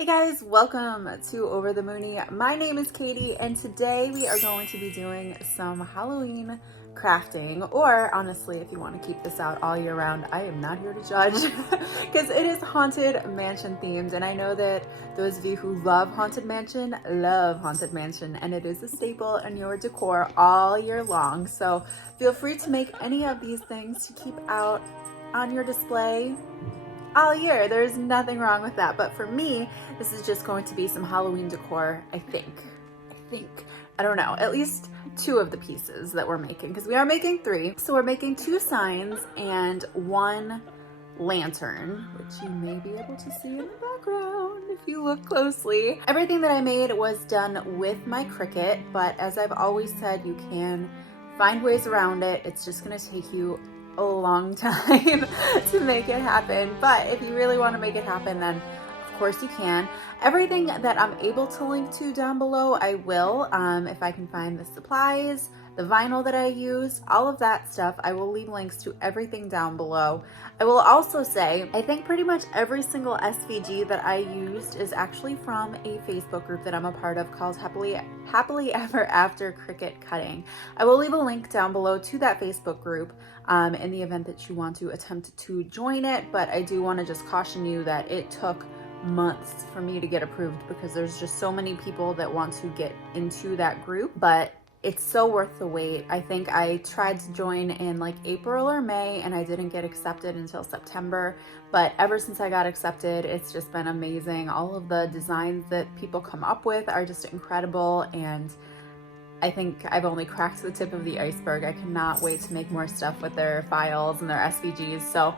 Hey guys, welcome to Over the Moony. My name is Katie and today we are going to be doing some Halloween crafting, or honestly, if you want to keep this out all year round, I am not here to judge because it is Haunted Mansion themed, and I know that those of you who love Haunted Mansion and it is a staple in your decor all year long. So feel free to make any of these things to keep out on your display all year. There's nothing wrong with that. But for me, this is just going to be some Halloween decor, I think. I don't know, at least two of the pieces that we're making, because we are making three. So we're making two signs and one lantern, which you may be able to see in the background if you look closely. Everything that I made was done with my Cricut, but as I've always said, you can find ways around it. It's just gonna take you a long time to make it happen, but if you really want to make it happen, then of course you can. Everything that I'm able to link to down below, I will. If I can find the supplies, the vinyl that I use, all of that stuff, I will leave links to everything down below. I will also say, I think pretty much every single SVG that I used is actually from a Facebook group that I'm a part of called Happily Ever After Cricut Cutting. I will leave a link down below to that Facebook group in the event that you want to attempt to join it, but I do want to just caution you that it took months for me to get approved because there's just so many people that want to get into that group, but it's so worth the wait. I think I tried to join in like April or May and I didn't get accepted until September, but ever since I got accepted, it's just been amazing. All of the designs that people come up with are just incredible, and I think I've only cracked the tip of the iceberg. I cannot wait to make more stuff with their files and their SVGs. So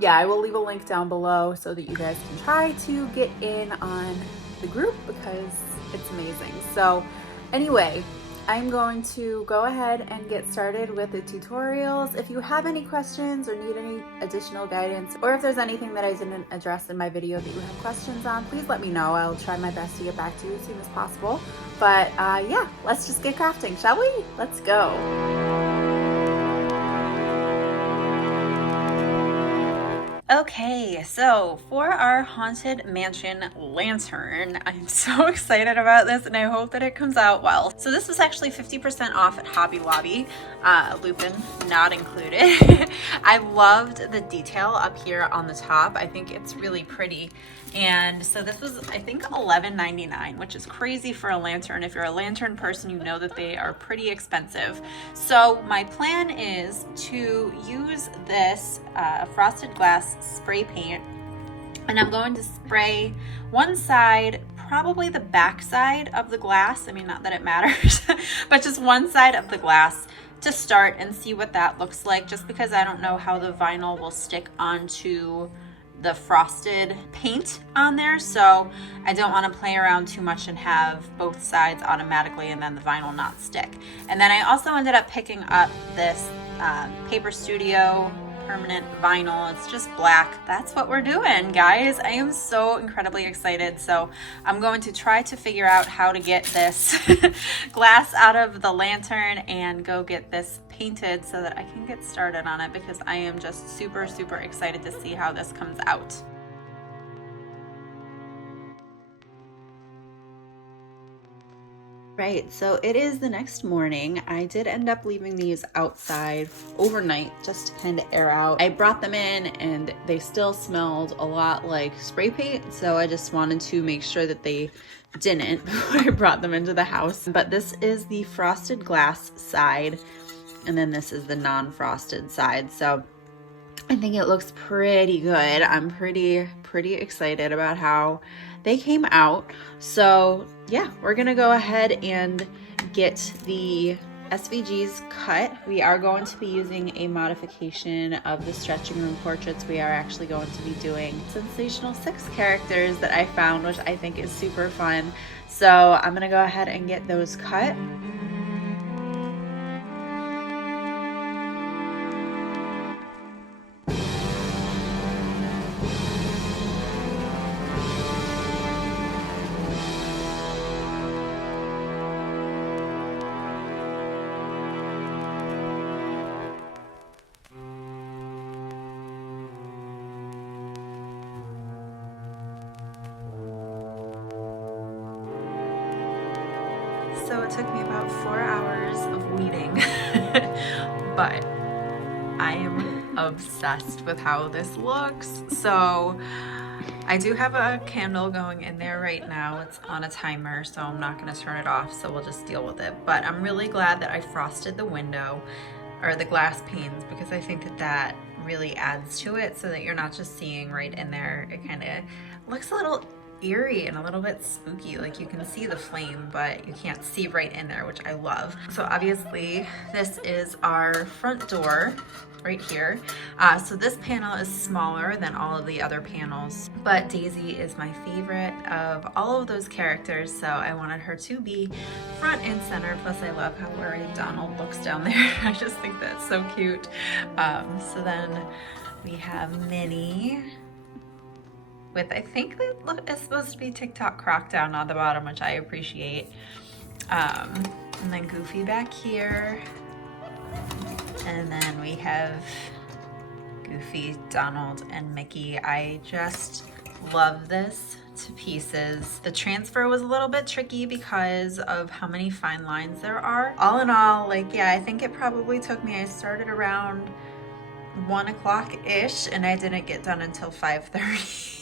yeah, I will leave a link down below so that you guys can try to get in on the group because it's amazing. So anyway, I'm going to go ahead and get started with the tutorials. If you have any questions or need any additional guidance, or if there's anything that I didn't address in my video that you have questions on, please let me know. I'll try my best to get back to you as soon as possible. But yeah, let's just get crafting, shall we? Let's go. Okay, so for our Haunted Mansion lantern, I'm so excited about this and I hope that it comes out well. So this was actually 50% off at Hobby Lobby, Lupin not included. I loved the detail up here on the top. I think it's really pretty. And so this was, I think, $11.99, which is crazy for a lantern. If you're a lantern person, you know that they are pretty expensive. So my plan is to use this frosted glass spray paint, and I'm going to spray one side, probably the back side of the glass. I mean, not that it matters, but just one side of the glass to start and see what that looks like, just because I don't know how the vinyl will stick onto the frosted paint on there, so I don't want to play around too much and have both sides automatically and then the vinyl not stick. And then I also ended up picking up this Paper Studio permanent vinyl. It's just black. That's what we're doing, guys. I am so incredibly excited. So I'm going to try to figure out how to get this glass out of the lantern and go get this painted so that I can get started on it, because I am just super excited to see how this comes out. Right, so it is the next morning. I did end up leaving these outside overnight just to kind of air out. I brought them in and they still smelled a lot like spray paint, so I just wanted to make sure that they didn't before I brought them into the house. But this is the frosted glass side, and then this is the non-frosted side. So I think it looks pretty good. I'm pretty excited about how they came out. So yeah, we're gonna go ahead and get the SVGs cut. We are going to be using a modification of the stretching room portraits. We are actually going to be doing Sensational 6 characters that I found, which I think is super fun. So I'm gonna go ahead and get those cut. So it took me about 4 hours of weeding, but I am obsessed with how this looks. So I do have a candle going in there right now. It's on a timer, so I'm not gonna turn it off, so we'll just deal with it. But I'm really glad that I frosted the window, or the glass panes, because I think that that really adds to it so that you're not just seeing right in there. It kind of looks a little eerie and a little bit spooky, like you can see the flame but you can't see right in there, which I love. So obviously this is our front door right here. So this panel is smaller than all of the other panels, but Daisy is my favorite of all of those characters, so I wanted her to be front and center. Plus I love how worried Donald looks down there. I just think that's so cute. So then we have Minnie with, I think that is supposed to be TikTok croc down on the bottom, which I appreciate. And then Goofy back here. And then we have Goofy, Donald, and Mickey. I just love this to pieces. The transfer was a little bit tricky because of how many fine lines there are. All in all, like, yeah, I think it probably took me, I started around 1 o'clock-ish and I didn't get done until 5:30.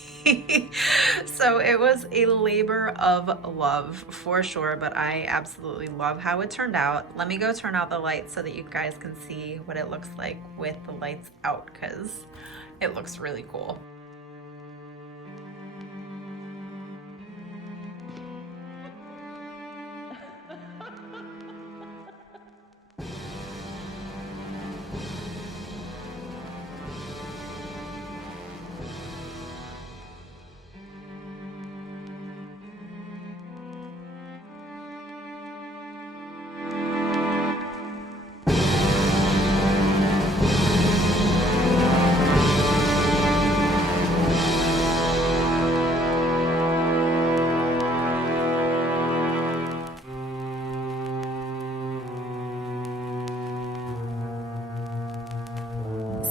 So it was a labor of love for sure, but I absolutely love how it turned out. Let me go turn out the lights so that you guys can see what it looks like with the lights out, because it looks really cool.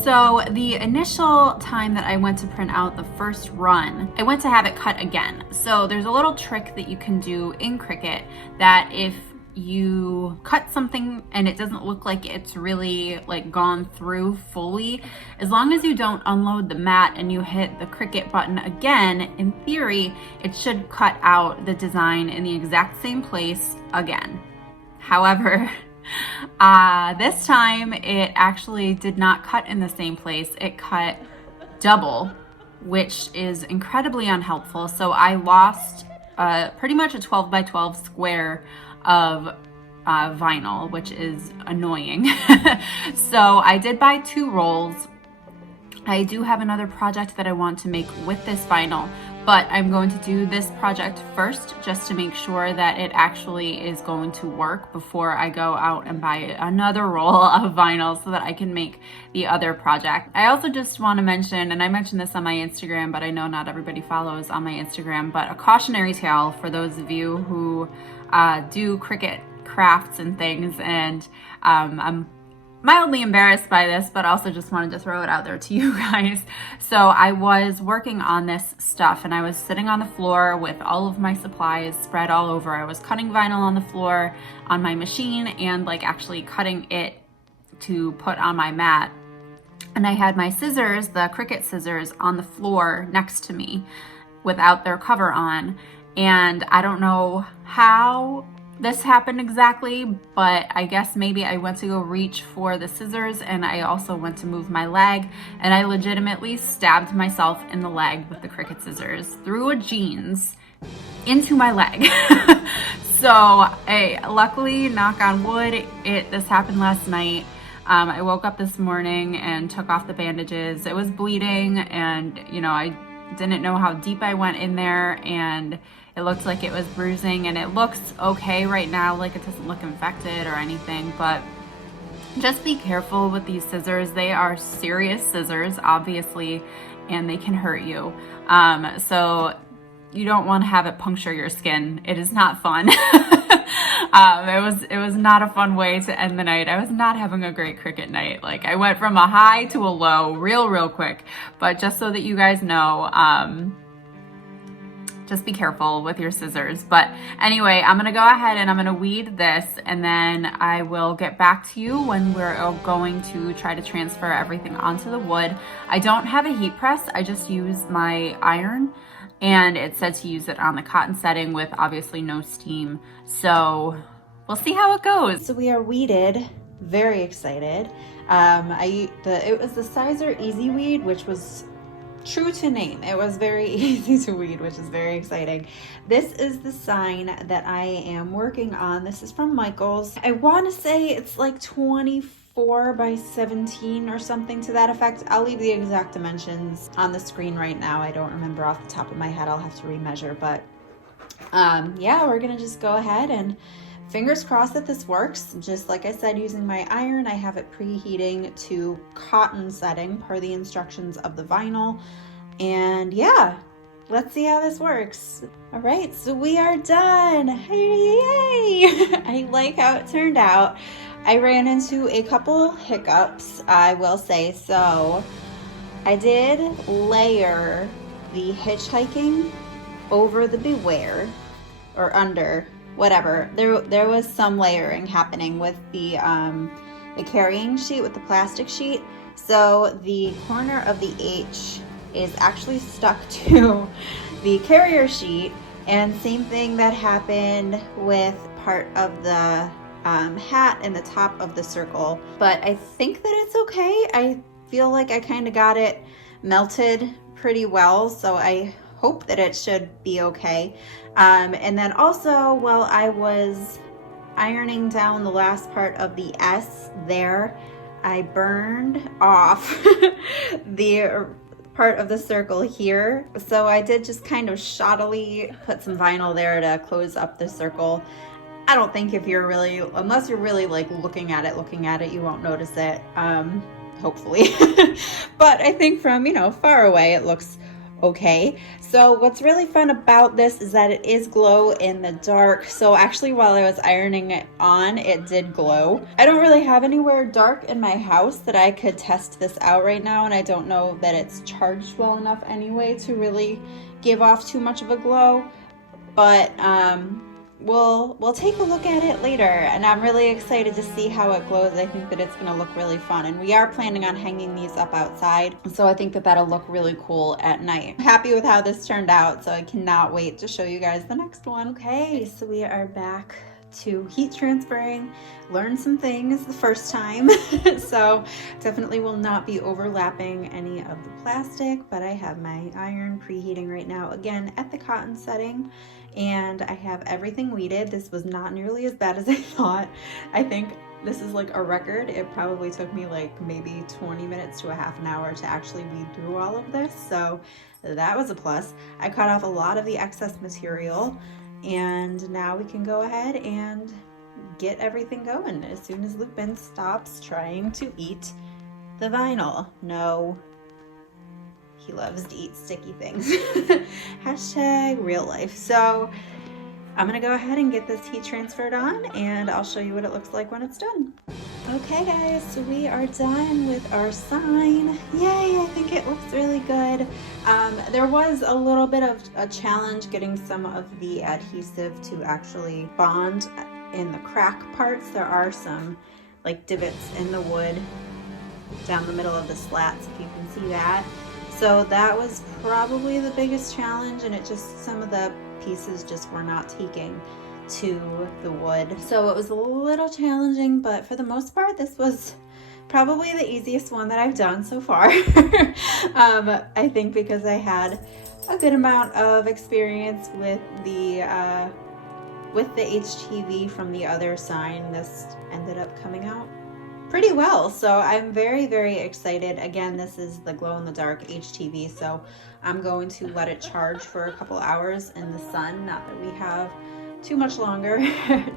So the initial time that I went to print out the first run, I went to have it cut again. So there's a little trick that you can do in Cricut that if you cut something and it doesn't look like it's really like gone through fully, as long as you don't unload the mat and you hit the Cricut button again, in theory, it should cut out the design in the exact same place again. However, this time it actually did not cut in the same place. It cut double, which is incredibly unhelpful. So I lost pretty much a 12 by 12 square of vinyl, which is annoying. So I did buy 2 rolls. I do have another project that I want to make with this vinyl, but I'm going to do this project first just to make sure that it actually is going to work before I go out and buy another roll of vinyl so that I can make the other project. I also just want to mention, and I mentioned this on my Instagram, but I know not everybody follows on my Instagram, but a cautionary tale for those of you who do Cricut crafts and things, and I'm mildly embarrassed by this, but also just wanted to throw it out there to you guys. So I was working on this stuff and I was sitting on the floor with all of my supplies spread all over. I was cutting vinyl on the floor on my machine and like actually cutting it to put on my mat. And I had my scissors, the Cricut scissors, on the floor next to me without their cover on. And I don't know how this happened exactly, but I guess maybe I went to go reach for the scissors and I also went to move my leg and I legitimately stabbed myself in the leg with the Cricut scissors through a jeans into my leg. So luckily, knock on wood, this happened last night. I woke up this morning and took off the bandages. It was bleeding and, you know, I didn't know how deep I went in there, and it looked like it was bruising, and it looks okay right now, like it doesn't look infected or anything, but just be careful with these scissors. They are serious scissors, obviously, and they can hurt you. So you don't want to have it puncture your skin. It is not fun. It was not a fun way to end the night. I was not having a great Cricut night. Like, I went from a high to a low real quick, but just so that you guys know, just be careful with your scissors. But anyway, I'm gonna go ahead and I'm gonna weed this, and then I will get back to you when we're going to try to transfer everything onto the wood. I don't have a heat press, I just use my iron, and it said to use it on the cotton setting with obviously no steam. So we'll see how it goes. So we are weeded, very excited. It was the Sizer Easy Weed, which was true to name. It was very easy to weed, which is very exciting. This is the sign that I am working on. This is from Michael's. I want to say it's like 24 by 17 or something to that effect. I'll leave the exact dimensions on the screen right now. I don't remember off the top of my head. I'll have to remeasure, but yeah, we're gonna just go ahead and fingers crossed that this works. Just like I said, using my iron, I have it preheating to cotton setting per the instructions of the vinyl. And yeah, let's see how this works. All right, so we are done. Yay! I like how it turned out. I ran into a couple hiccups, I will say. So I did layer the Hitchhiking over the Beware, or under, whatever. There was some layering happening with the carrying sheet, with the plastic sheet. So the corner of the H is actually stuck to the carrier sheet, and same thing that happened with part of the hat and the top of the circle. But I think that it's okay. I feel like I kind of got it melted pretty well, so I hope that it should be okay. And then also, while I was ironing down the last part of the S there, I burned off the part of the circle here. So I did just kind of shoddily put some vinyl there to close up the circle. I don't think if you're really, unless you're really like looking at it, you won't notice it, hopefully. But I think from, far away, it looks okay. So what's really fun about this is that it is glow in the dark. So actually, while I was ironing it on, it did glow. I don't really have anywhere dark in my house that I could test this out right now, and I don't know that it's charged well enough anyway to really give off too much of a glow. But we'll take a look at it later, and I'm really excited to see how it glows. I think that it's going to look really fun, and we are planning on hanging these up outside, so I think that that'll look really cool at night. I'm happy with how this turned out, so I cannot wait to show you guys the next one. Okay, so we are back to heat transferring. Learned some things the first time, so definitely will not be overlapping any of the plastic, but I have my iron preheating right now, again at the cotton setting, and I have everything weeded. This was not nearly as bad as I thought. I think this is like a record. It probably took me like maybe 20 minutes to a half an hour to actually weed through all of this, so that was a plus. I cut off a lot of the excess material, and now we can go ahead and get everything going as soon as Lupin stops trying to eat the vinyl. No, he loves to eat sticky things. Hashtag real life. So I'm gonna go ahead and get this heat transferred on, and I'll show you what it looks like when it's done. Okay guys, so we are done with our sign. Yay, I think it looks really good. There was a little bit of a challenge getting some of the adhesive to actually bond in the crack parts. There are some like divots in the wood down the middle of the slats, if you can see that. So that was probably the biggest challenge, and it just, some of the pieces just were not taking to the wood. So it was a little challenging, but for the most part, this was probably the easiest one that I've done so far. I think because I had a good amount of experience with the HTV from the other sign. This ended up coming out pretty well, so I'm very, very excited. Again, this is the glow-in-the-dark HTV, so I'm going to let it charge for a couple hours in the sun. Not that we have too much longer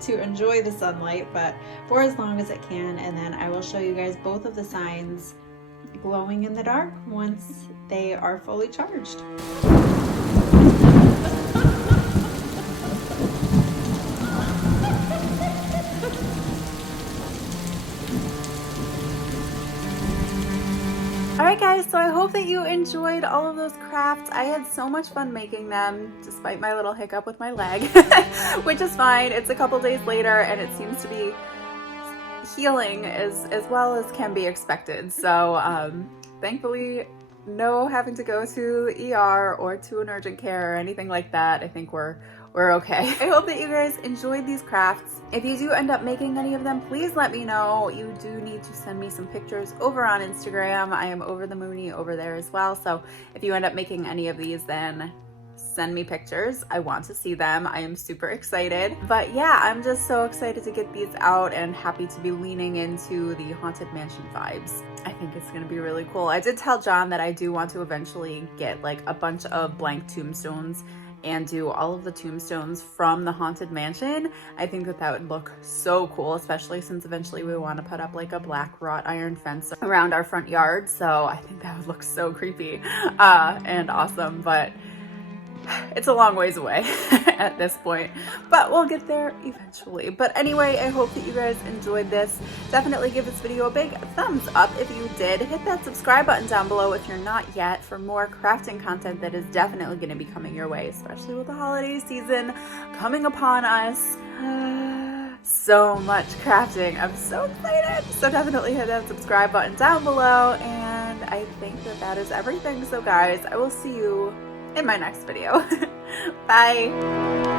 to enjoy the sunlight, but for as long as it can, and then I will show you guys both of the signs glowing in the dark once they are fully charged. Alright guys, so I hope that you enjoyed all of those crafts. I had so much fun making them, despite my little hiccup with my leg, which is fine. It's a couple days later and it seems to be healing as well as can be expected. So thankfully, no having to go to the ER or to an urgent care or anything like that. I think we're okay. I hope that you guys enjoyed these crafts. If you do end up making any of them, please let me know. You do need to send me some pictures over on Instagram. I am Over the Moony over there as well. So if you end up making any of these, then send me pictures. I want to see them. I am super excited. But yeah, I'm just so excited to get these out and happy to be leaning into the Haunted Mansion vibes. I think it's gonna be really cool. I did tell John that I do want to eventually get like a bunch of blank tombstones and do all of the tombstones from the Haunted Mansion. I think that would look so cool, especially since eventually we want to put up like a black wrought iron fence around our front yard. So I think that would look so creepy and awesome, but it's a long ways away at this point, but we'll get there eventually. But anyway, I hope that you guys enjoyed this. Definitely give this video a big thumbs up if you did. Hit that subscribe button down below if you're not yet for more crafting content that is definitely going to be coming your way, especially with the holiday season coming upon us. So much crafting. I'm so excited. So definitely hit that subscribe button down below, and I think that is everything. So guys, I will see you in my next video. Bye.